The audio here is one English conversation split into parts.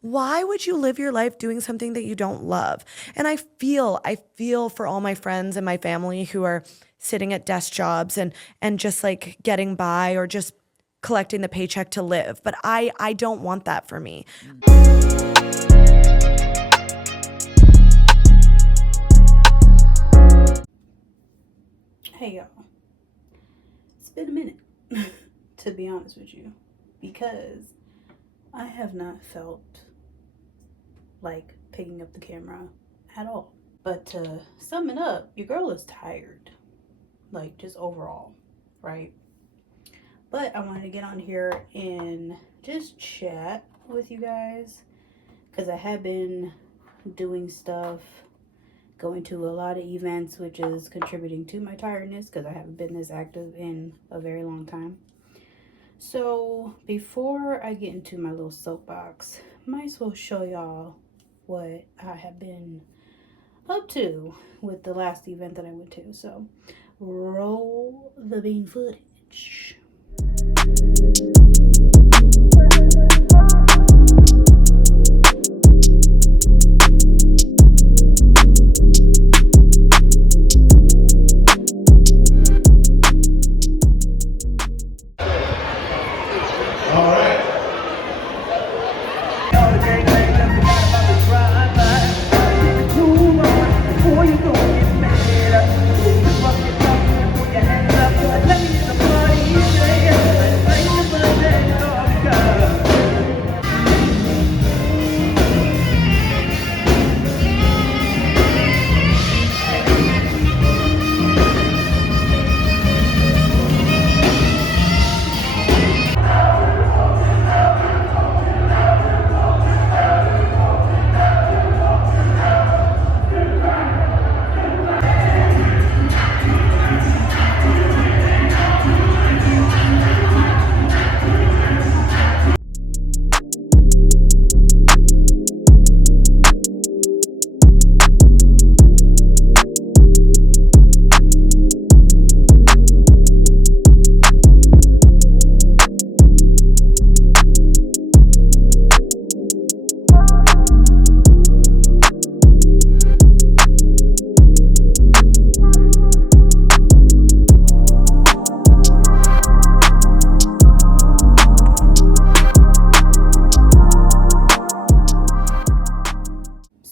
Why would you live your life doing something that you don't love? And I feel for all my friends and my family who are sitting at desk jobs and just like getting by or just collecting the paycheck to live. But I don't want that for me. Hey y'all, it's been a minute to be honest with you because I have not felt like picking up the camera at all. But to sum it up, your girl is tired, like just overall, right? But I wanted to get on here and just chat with you guys because I have been doing stuff, going to a lot of events, which is contributing to my tiredness because I haven't been this active in a very long time. So before I get into my little soapbox, might as well show y'all what I have been up to with the last event that I went to. So roll the bean footage. All right.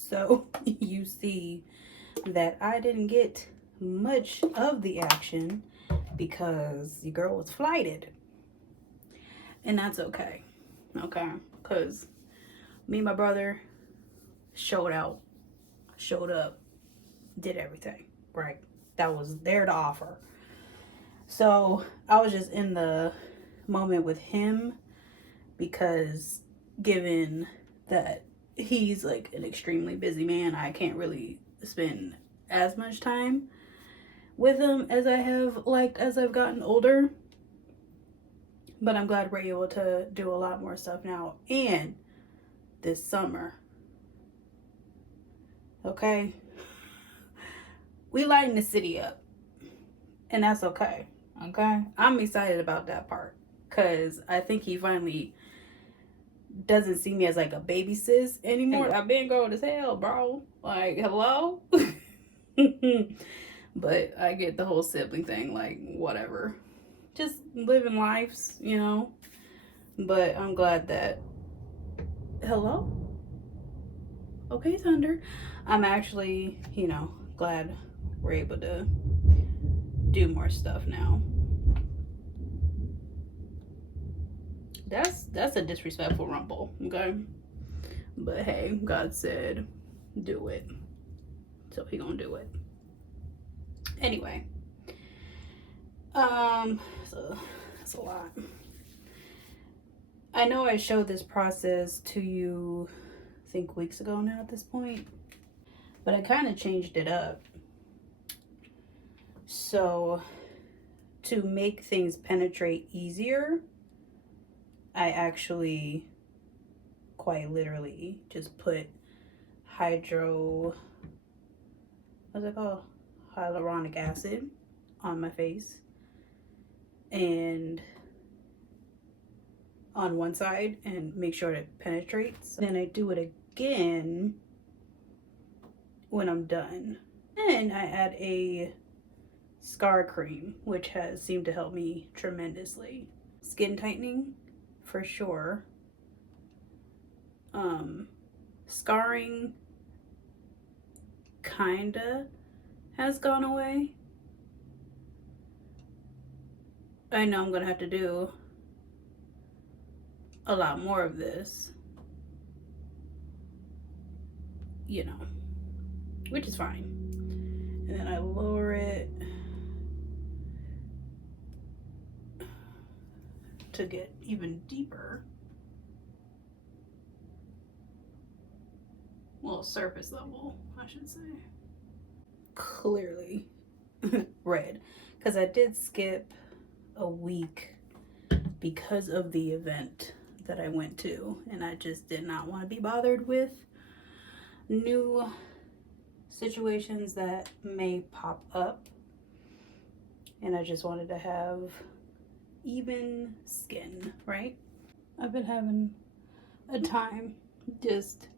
So you see that I didn't get much of the action because your girl was flighted. And that's okay. Okay. Because me and my brother showed out, showed up, did everything. Right. That was there to offer. So I was just in the moment with him because given that he's like an extremely busy man, I can't really spend as much time with him as I have liked as I've gotten older. But I'm glad we're able to do a lot more stuff now and this summer. Okay? We lighten the city up. And that's okay. Okay? I'm excited about that part. Cause I think he finally doesn't see me as like a baby sis anymore. I've been going as hell, bro. Like, hello? But I get the whole sibling thing, like, whatever. Just living lives, you know? But I'm glad that. Hello? Okay, Thunder. I'm actually, glad we're able to do more stuff now. That's a disrespectful rumble, okay? But hey, God said do it. So he gonna do it. Anyway. So that's a lot. I know I showed this process to you I think weeks ago now at this point. But I kind of changed it up. So to make things penetrate easier, I actually quite literally just put what's it called? Hyaluronic acid on my face. And on one side and make sure it penetrates. Then I do it again when I'm done. Then I add a scar cream, which has seemed to help me tremendously. Skin tightening, for sure. Scarring kinda has gone away. I know I'm gonna have to do a lot more of this, you know, which is fine. And then I lower it to get even deeper. Well, surface level, I should say. Clearly red, because I did skip a week because of the event that I went to, and I just did not want to be bothered with new situations that may pop up, and I just wanted to have even skin, right? I've been having a time just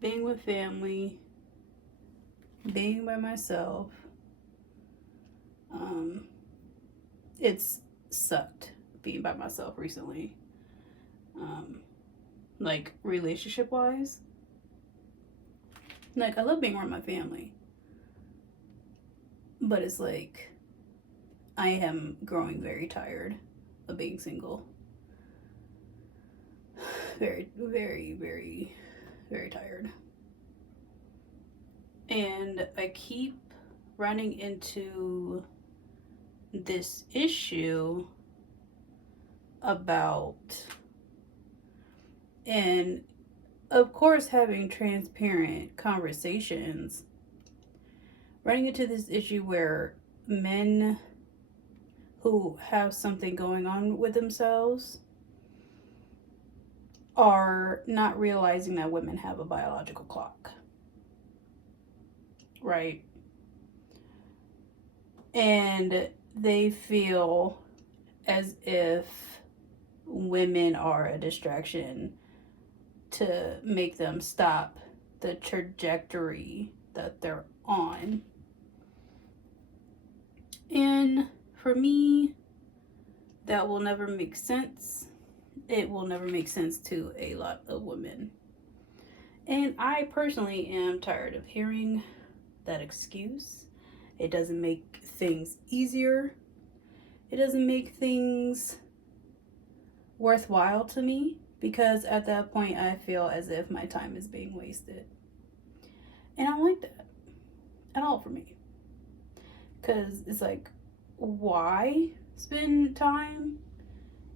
being with family, being by myself. It's sucked being by myself recently. Like relationship wise. Like I love being around my family. But it's like I am growing very tired of being single. Very, very, very, very tired. And I keep running into this issue about, and of course having transparent conversations, running into this issue where men who have something going on with themselves are not realizing that women have a biological clock, right? And they feel as if women are a distraction to make them stop the trajectory that they're on. And for me, that will never make sense. It will never make sense to a lot of women. And I personally am tired of hearing that excuse. It doesn't make things easier. It doesn't make things worthwhile to me, because at that point I feel as if my time is being wasted. And I don't like that at all for me. Because it's like, why spend time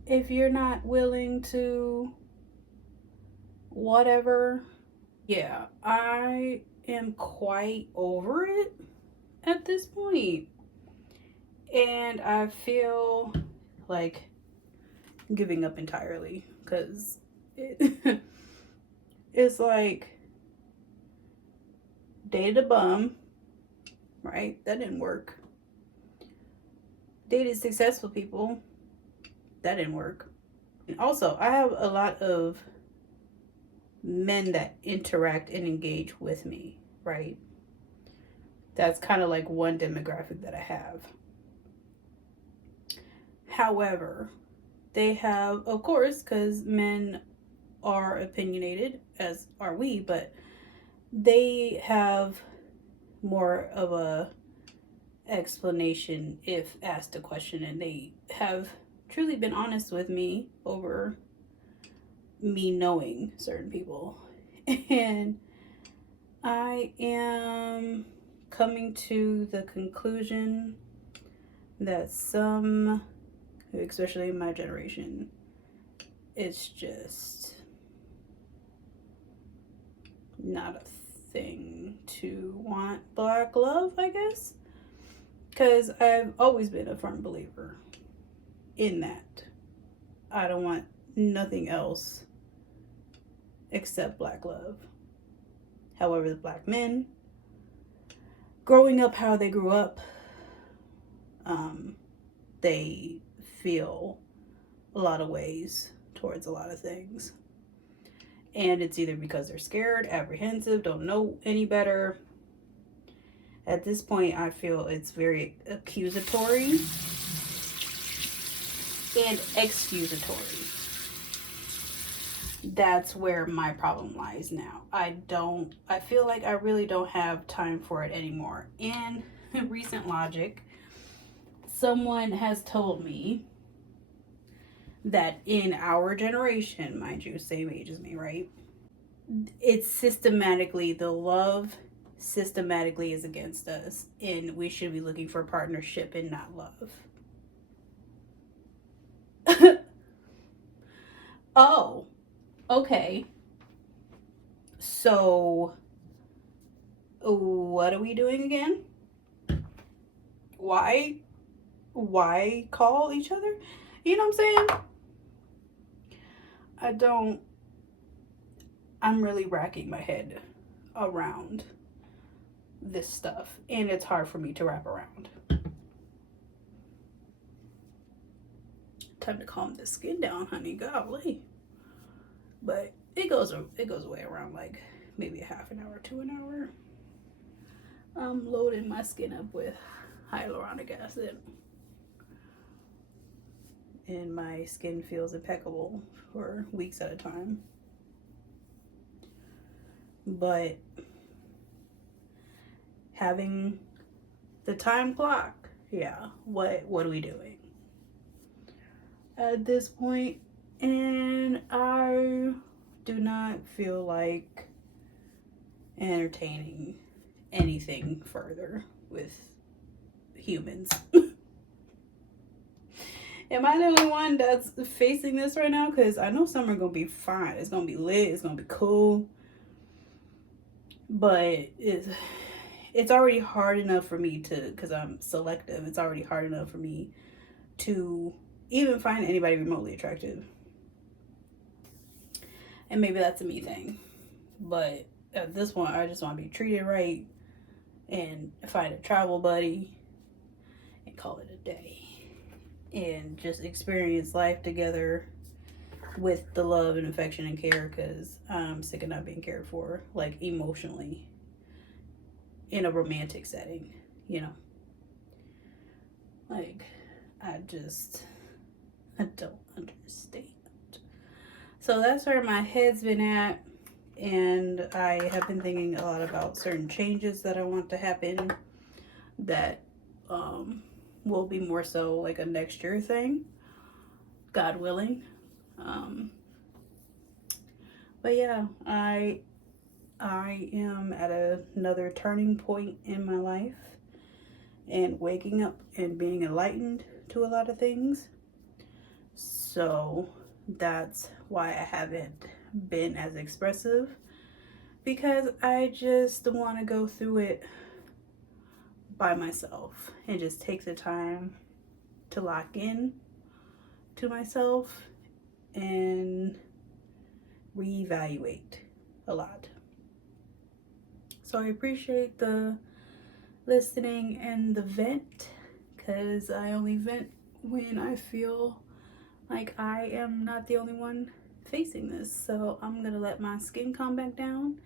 if you're not willing to whatever? Yeah, I am quite over it at this point. And I feel like giving up entirely, because it's like, dated a bum, right? That didn't work. Dated successful people, that didn't work. And also, I have a lot of men that interact and engage with me, right? That's kind of like one demographic that I have. However, they have, of course, because men are opinionated, as are we, but they have more of a explanation if asked a question, and they have truly been honest with me over me knowing certain people. And I am coming to the conclusion that some, especially in my generation, it's just not a thing to want black love, I guess. Because I've always been a firm believer in that. I don't want nothing else except black love. However, the black men, growing up how they grew up, they feel a lot of ways towards a lot of things. And it's either because they're scared, apprehensive, don't know any better. At this point, I feel it's very accusatory and excusatory. That's where my problem lies now. I feel like I really don't have time for it anymore. And recent logic, someone has told me that in our generation, mind you, same age as me, right? It's systematically, the love systematically is against us, and we should be looking for partnership and not love. Oh, okay. So, what are we doing again? Why call each other? You know what I'm saying? I'm really racking my head around this stuff, and it's hard for me to wrap around. Time to calm the skin down, honey. Golly. But it goes away around like maybe a half an hour to an hour. I'm loading my skin up with hyaluronic acid, and my skin feels impeccable for weeks at a time. But having the time clock, yeah, what are we doing at this point? And I do not feel like entertaining anything further with humans. Am I the only one that's facing this right now? Because I know some are going to be fine. It's going to be lit. It's going to be cool. But it's already hard enough for me to, because I'm selective, it's already hard enough for me to even find anybody remotely attractive. And maybe that's a me thing. But at this point, I just want to be treated right and find a travel buddy and call it a day. And just experience life together with the love and affection and care, because I'm sick of not being cared for, like emotionally, in a romantic setting, you know. Like, I don't understand. So that's where my head's been at, and I have been thinking a lot about certain changes that I want to happen that will be more so like a next year thing, God willing. But yeah, I am at another turning point in my life, and waking up and being enlightened to a lot of things. So that's why I haven't been as expressive, because I just want to go through it by myself and just take the time to lock in to myself and reevaluate a lot. So I appreciate the listening and the vent, because I only vent when I feel like I am not the only one facing this. So I'm gonna let my skin calm back down,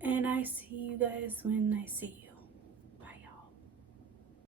and I see you guys when I see you.